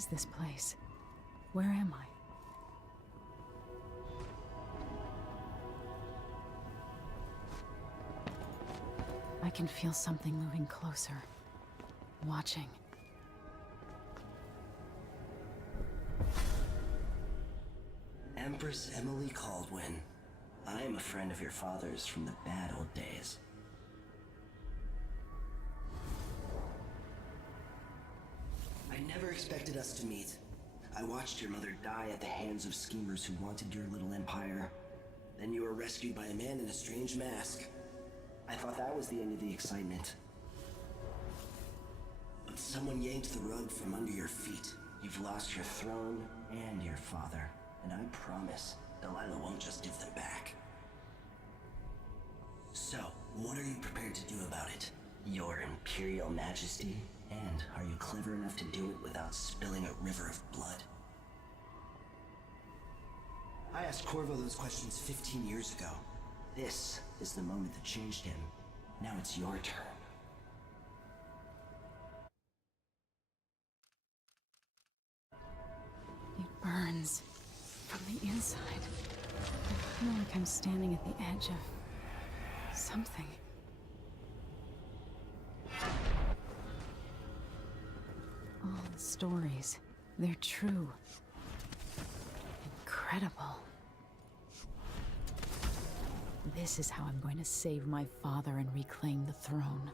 is this place? Where am I? I can feel something moving closer. Watching. Empress Emily Caldwin. I am a friend of your father's from the bad old days. I never expected us to meet. I watched your mother die at the hands of schemers who wanted your little empire. Then you were rescued by a man in a strange mask. I thought that was the end of the excitement. But someone yanked the rug from under your feet. You've lost your throne and your father. And I promise, Delilah won't just give them back. So, what are you prepared to do about it? Your Imperial Majesty? And are you clever enough to do it without spilling a river of blood? I asked Corvo those questions 15 years ago. This is the moment that changed him. Now it's your turn. It burns from the inside. I feel like I'm standing at the edge of something. All the stories, they're true. Incredible. This is how I'm going to save my father and reclaim the throne.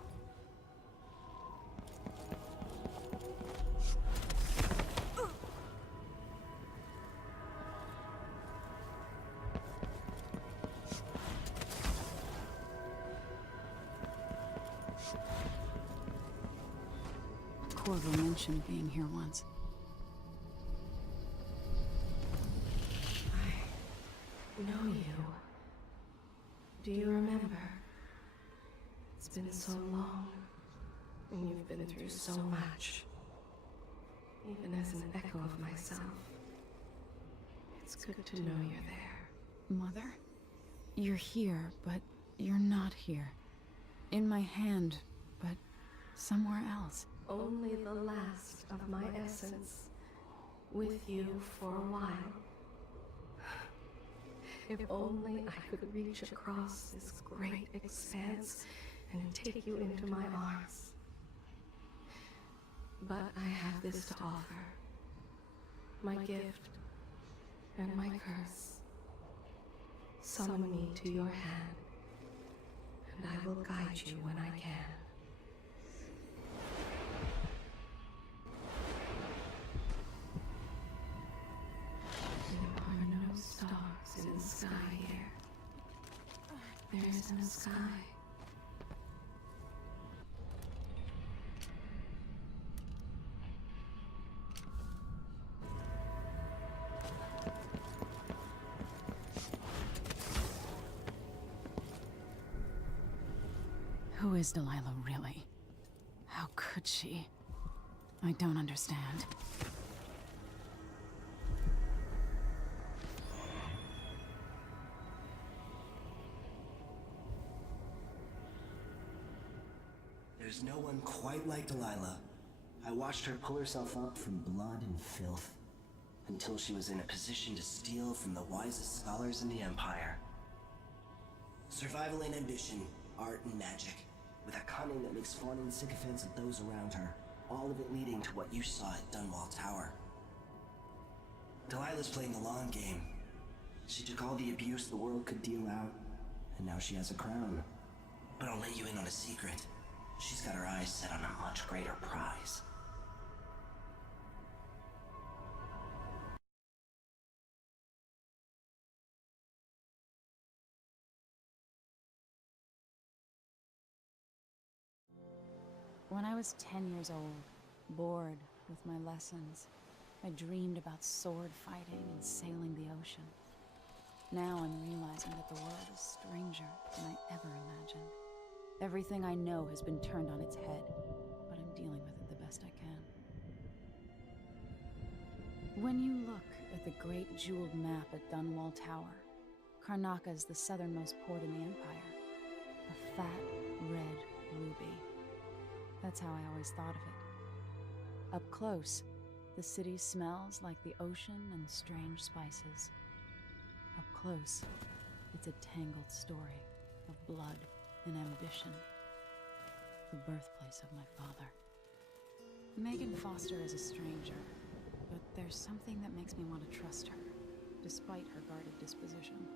Corvo mentioned being here once. I know you. Do you remember? It's been so long, and you've been through so much. Even as an echo of myself, it's good to know you're there. Mother? You're here, but you're not here. In my hand, but somewhere else. Only the last of my essence, with you for a while. If only I could reach across this great expanse and take you into my arms. But I have this to offer. My gift and my curse. Summon me to your hand, and I will guide you when I can. There are no stars in the sky here. There is no sky. Who is Delilah really? How could she? I don't understand. There's no one quite like Delilah. I watched her pull herself up from blood and filth, until she was in a position to steal from the wisest scholars in the Empire. Survival and ambition, art and magic, with a cunning that makes fawning sycophants of those around her, all of it leading to what you saw at Dunwall Tower. Delilah's playing the long game. She took all the abuse the world could deal out, and now she has a crown. But I'll let you in on a secret. She's got her eyes set on a much greater prize. When I was 10 years old, bored with my lessons, I dreamed about sword fighting and sailing the ocean. Now I'm realizing that the world is stranger than I ever imagined. Everything I know has been turned on its head, but I'm dealing with it the best I can. When you look at the great jeweled map at Dunwall Tower, Karnaca is the southernmost port in the Empire. A fat, red ruby. That's how I always thought of it. Up close, The city smells like the ocean and strange spices. Up close, it's a tangled story of blood and ambition. The birthplace of my father. Megan Foster is a stranger, but there's something that makes me want to trust her, despite her guarded disposition.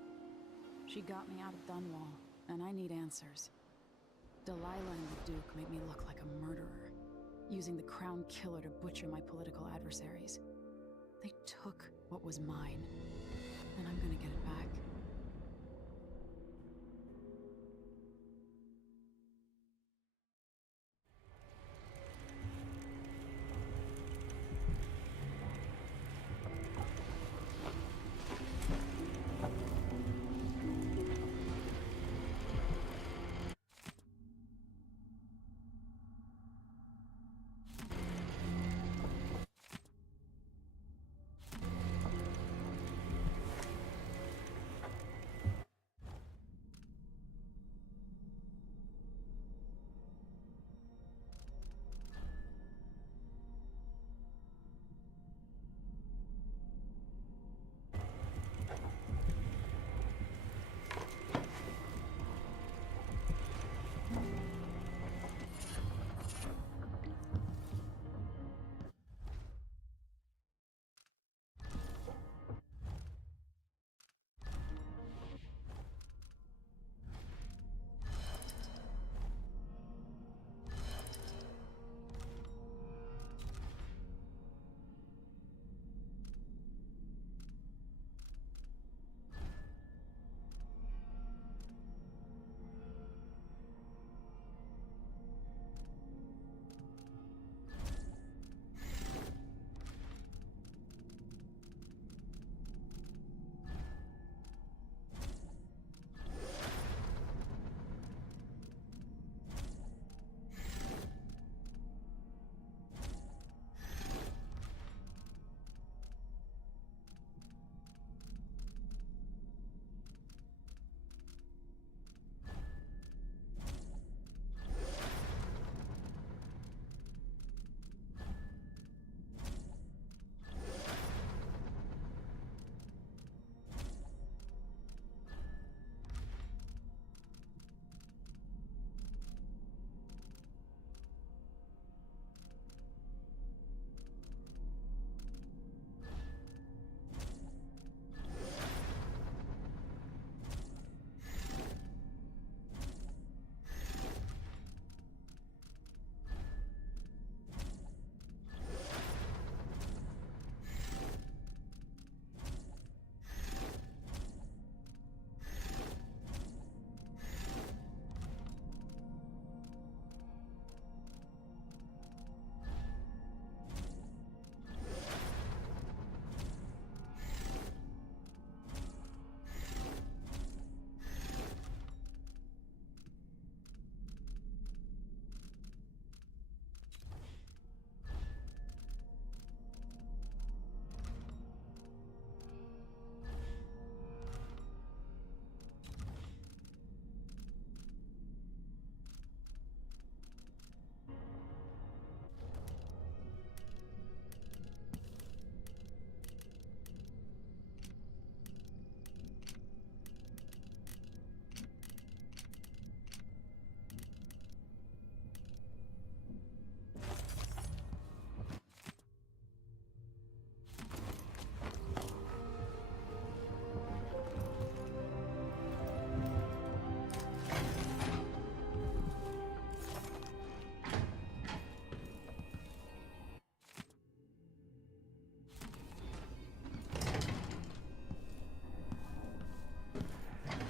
She got me out of Dunwall, and I need answers. Delilah and the Duke made me look like a murderer, using the Crown Killer to butcher my political adversaries. They took what was mine, and I'm gonna get it back.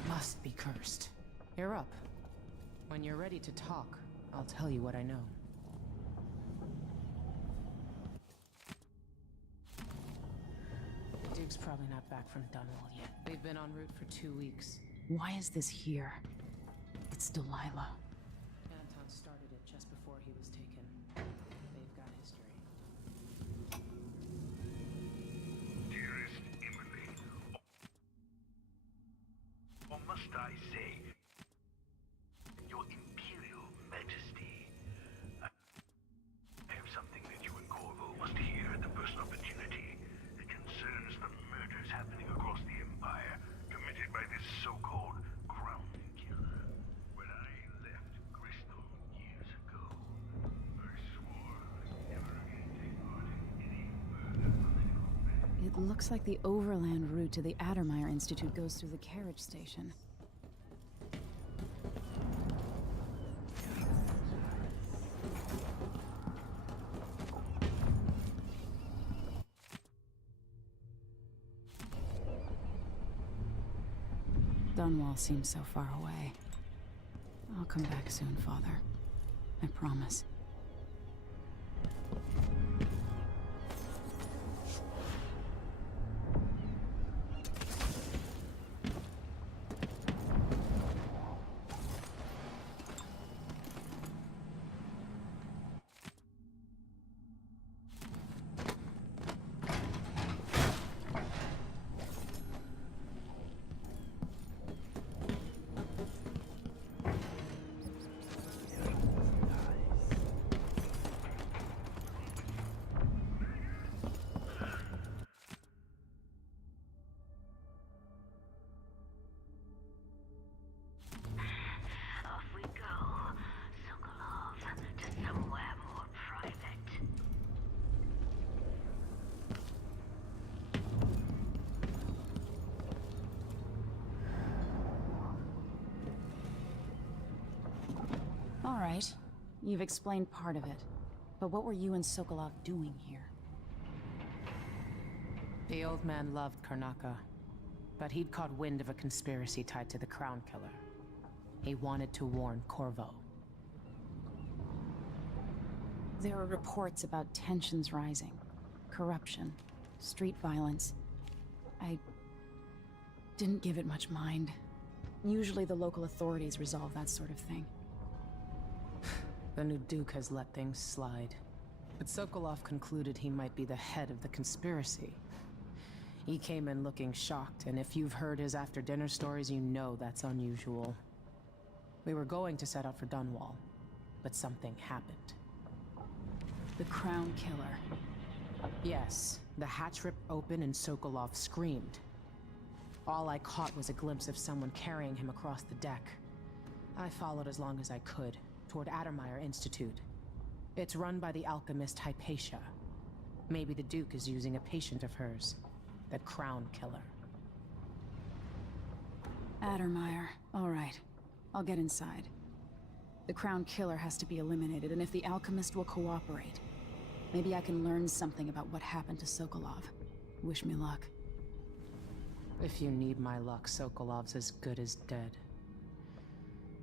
Must be cursed. You're up. When you're ready to talk, I'll tell you what I know. Duke's probably not back from Dunwall yet. They've been en route for 2 weeks. Why is this here? It's Delilah. Anton started it just before he was taken. They've got history. Dearest Emily, or must I say, Your Imperial Majesty, I have something that you and Corvo must hear in the person of Looks like the overland route to the Addermeyer Institute goes through the carriage station. Dunwall seems so far away. I'll come back soon, Father. I promise. Off we go, Sokolov, to somewhere more private. All right. You've explained part of it. But what were you and Sokolov doing here? The old man loved Karnaka, but he'd caught wind of a conspiracy tied to the Crown Killer. He wanted to warn Corvo. There are reports about tensions rising, corruption, street violence. I didn't give it much mind. Usually the local authorities resolve that sort of thing. The new Duke has let things slide. But Sokolov concluded he might be the head of the conspiracy. He came in looking shocked, and if you've heard his after-dinner stories, you know that's unusual. We were going to set out for Dunwall, but something happened. The Crown Killer. Yes, the hatch ripped open and Sokolov screamed. All I caught was a glimpse of someone carrying him across the deck. I followed as long as I could, toward Addermeyer Institute. It's run by the alchemist Hypatia. Maybe the Duke is using a patient of hers, the Crown Killer. Addermeyer. All right. I'll get inside. The Crown Killer has to be eliminated, and if the alchemist will cooperate, maybe I can learn something about what happened to Sokolov. Wish me luck. If you need my luck, Sokolov's as good as dead.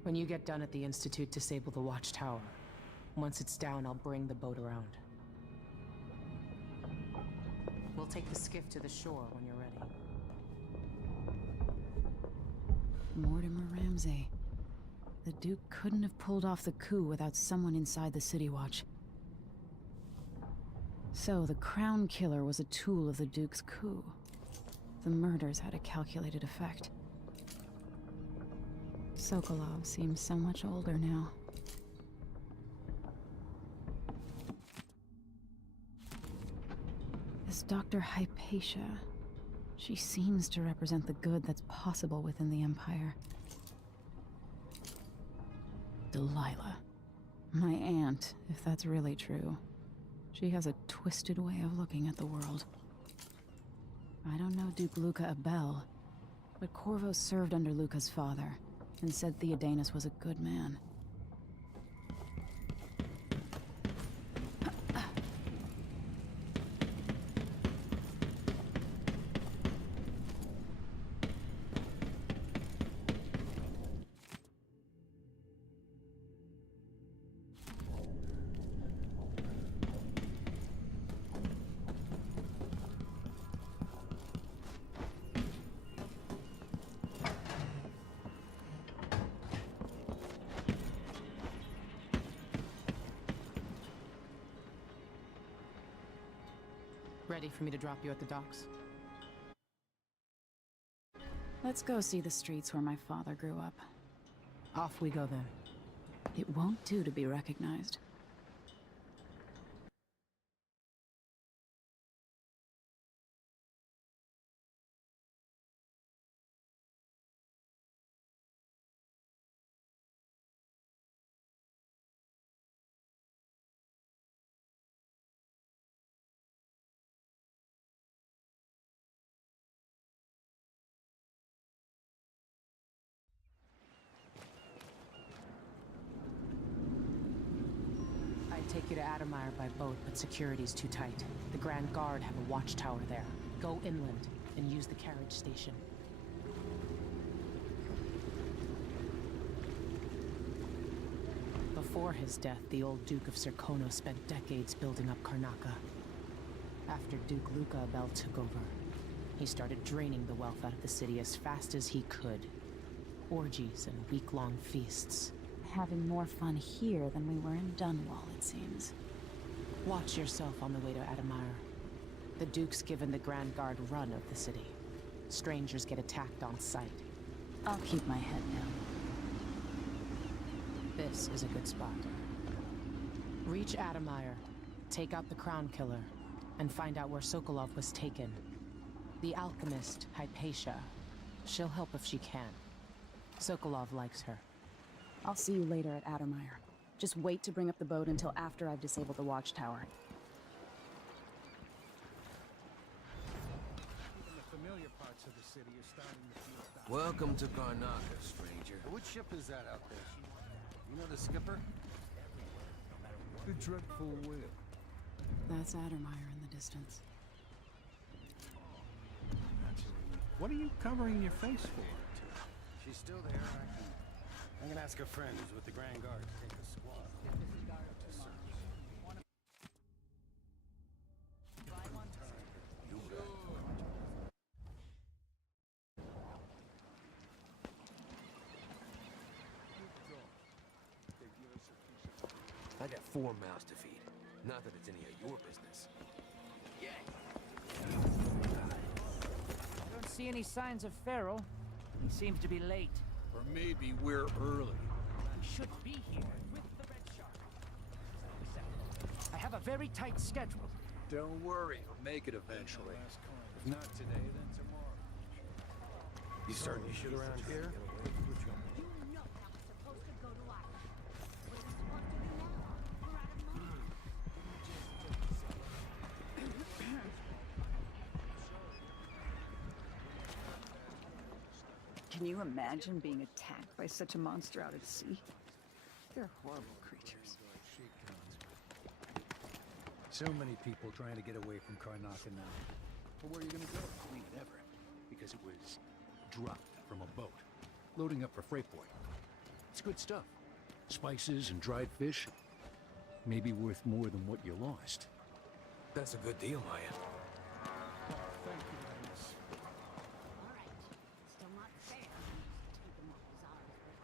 When you get done at the Institute, disable the watchtower. Once it's down, I'll bring the boat around. We'll take the skiff to the shore when you're ready. Mortimer Ramsey. The Duke couldn't have pulled off the coup without someone inside the City Watch. So, the Crown Killer was a tool of the Duke's coup. The murders had a calculated effect. Sokolov seems so much older now. This Dr. Hypatia, she seems to represent the good that's possible within the Empire. Delilah. My aunt, if that's really true. She has a twisted way of looking at the world. I don't know Duke Luca Abel, but Corvo served under Luca's father, and said Theodanis was a good man. Ready for me to drop you at the docks? Let's go see the streets where my father grew up. Off we go then. It won't do to be recognized. take you to Adamire by boat, but security's too tight. The Grand Guard have a watchtower there. Go inland and use the carriage station. Before his death, the old Duke of Serkonos spent decades building up Karnaca. After Duke Luca Abel took over, he started draining the wealth out of the city as fast as he could. Orgies and week-long feasts. Having more fun here than we were in Dunwall, it seems. Watch yourself on the way to Adamire. The Duke's given the Grand Guard run of the city. Strangers get attacked on sight. I'll keep my head down. This is a good spot. Reach Adamire, take out the Crown Killer, and find out where Sokolov was taken. The alchemist, Hypatia. She'll help if she can. Sokolov likes her. I'll see you later at Adamire. Just wait to bring up the boat until after I've disabled the watchtower. Even the familiar parts of the city are starting to feel down. Welcome to Karnaca, stranger. Which ship is that out there? You know the skipper? The dreadful whale. That's Adamire in the distance. What are you covering your face for? She's still there. I'm gonna ask a friend who's with the Grand Guard to take a squad. To search. I got 4 mouths to feed. Not that it's any of your business. Don't see any signs of Farrell. He seems to be late. Or maybe we're early. He should be here with the Red Shark. I have a very tight schedule. Don't worry, I'll make it eventually. If not today, then tomorrow. You starting to shit around here? You know I was supposed to go to Ireland. What are we supposed to do now? We're out of money. Can you imagine being attacked by such a monster out at sea? They're horrible creatures. So many people trying to get away from Karnaca now. But where are you gonna go? We never. Because it was dropped from a boat. Loading up for Freightport. It's good stuff. Spices and dried fish. Maybe worth more than what you lost. That's a good deal, Maya. Thank you, Agnes. All right. Still not fair. Take them what was ours, but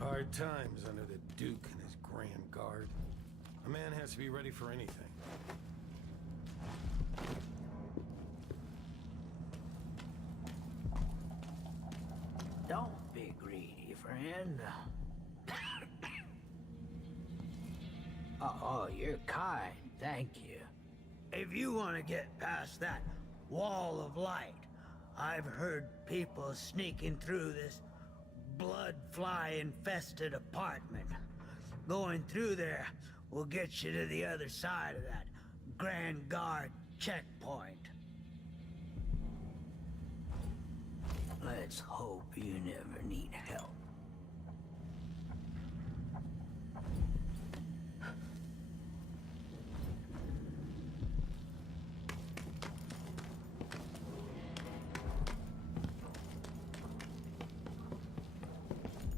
Hard times under the Duke and his Grand Guard. A man has to be ready for anything. Don't be greedy, friend. Oh, you're kind. Thank you. If you want to get past that wall of light, I've heard people sneaking through this blood-fly-infested apartment. Going through there will get you to the other side of that Grand Guard checkpoint. Let's hope you never need help.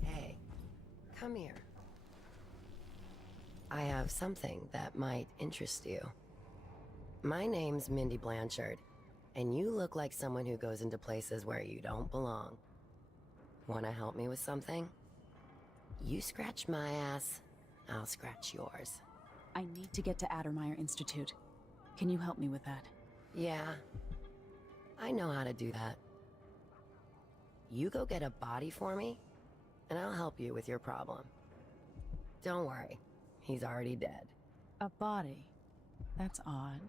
Hey, come here. I have something that might interest you. My name's Mindy Blanchard, and you look like someone who goes into places where you don't belong. Wanna help me with something? You scratch my ass, I'll scratch yours. I need to get to Addermeyer Institute. Can you help me with that? Yeah, I know how to do that. You go get a body for me, and I'll help you with your problem. Don't worry, he's already dead. A body? That's odd.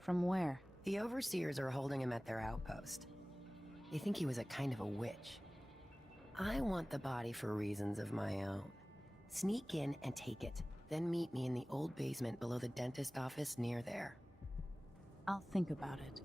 From where? The overseers are holding him at their outpost. They think he was a kind of a witch. I want the body for reasons of my own. Sneak in and take it, then meet me in the old basement below the dentist office near there. I'll think about it.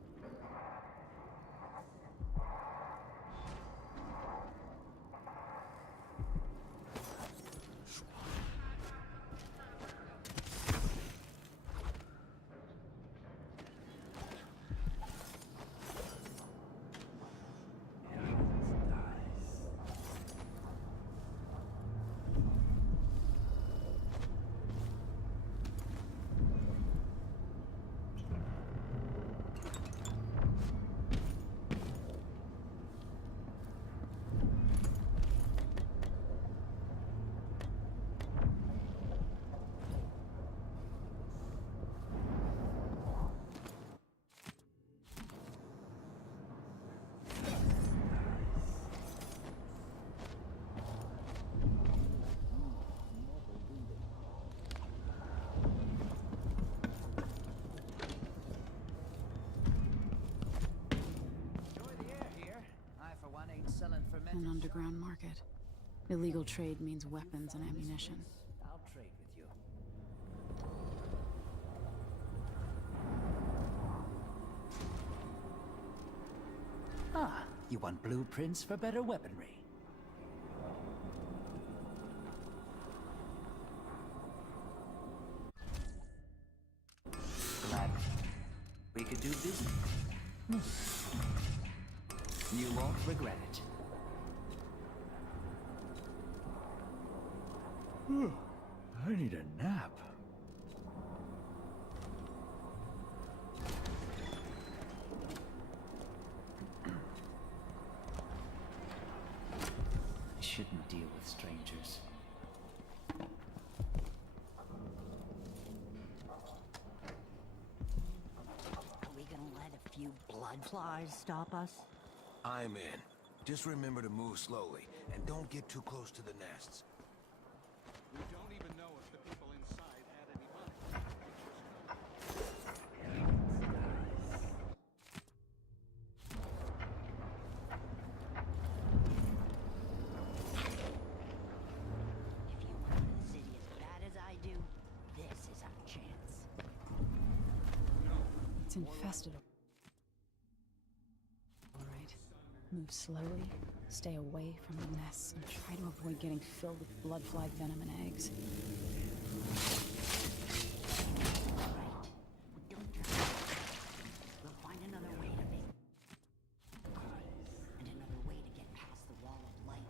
An underground market. Illegal trade means weapons and ammunition. I'll trade with you. Ah, you want blueprints for better weaponry. Glad we could do business. You won't regret it. I need a nap. I shouldn't deal with strangers. Are we gonna let a few blood flies stop us? I'm in. Just remember to move slowly, and don't get too close to the nests. We don't even know if the people inside had any money. If you want the city as bad as I do, this is our chance. It's infested. All right. Move slowly, stay away from the nests, and try to avoid getting filled with bloodfly venom and eggs. Don't turn. We'll find another way to make. And another way to get past the wall of light.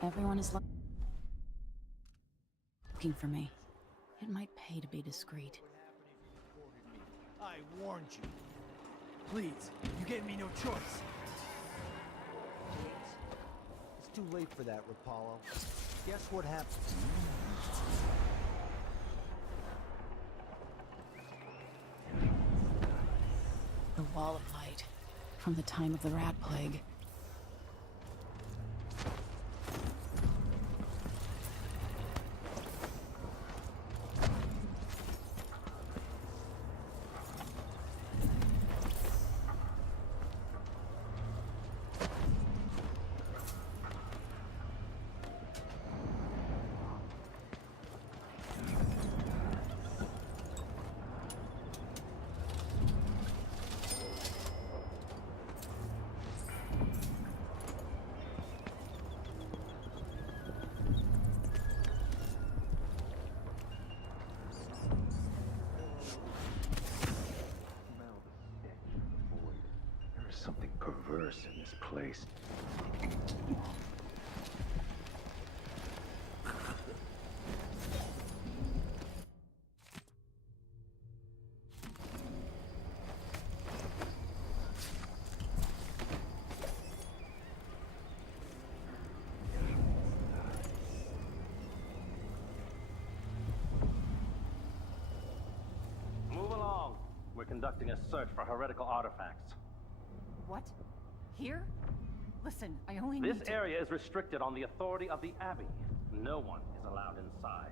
Everyone is looking for me. It might pay to be discreet. I warned you. Please, you gave me no choice. It's too late for that, Rapallo. Guess what happened? The Wall of Light, from the time of the Rat Plague. Something perverse in this place. conducting a search for heretical artifacts. What? Here? Listen, I only This need to... area is restricted on the authority of the Abbey. No one is allowed inside.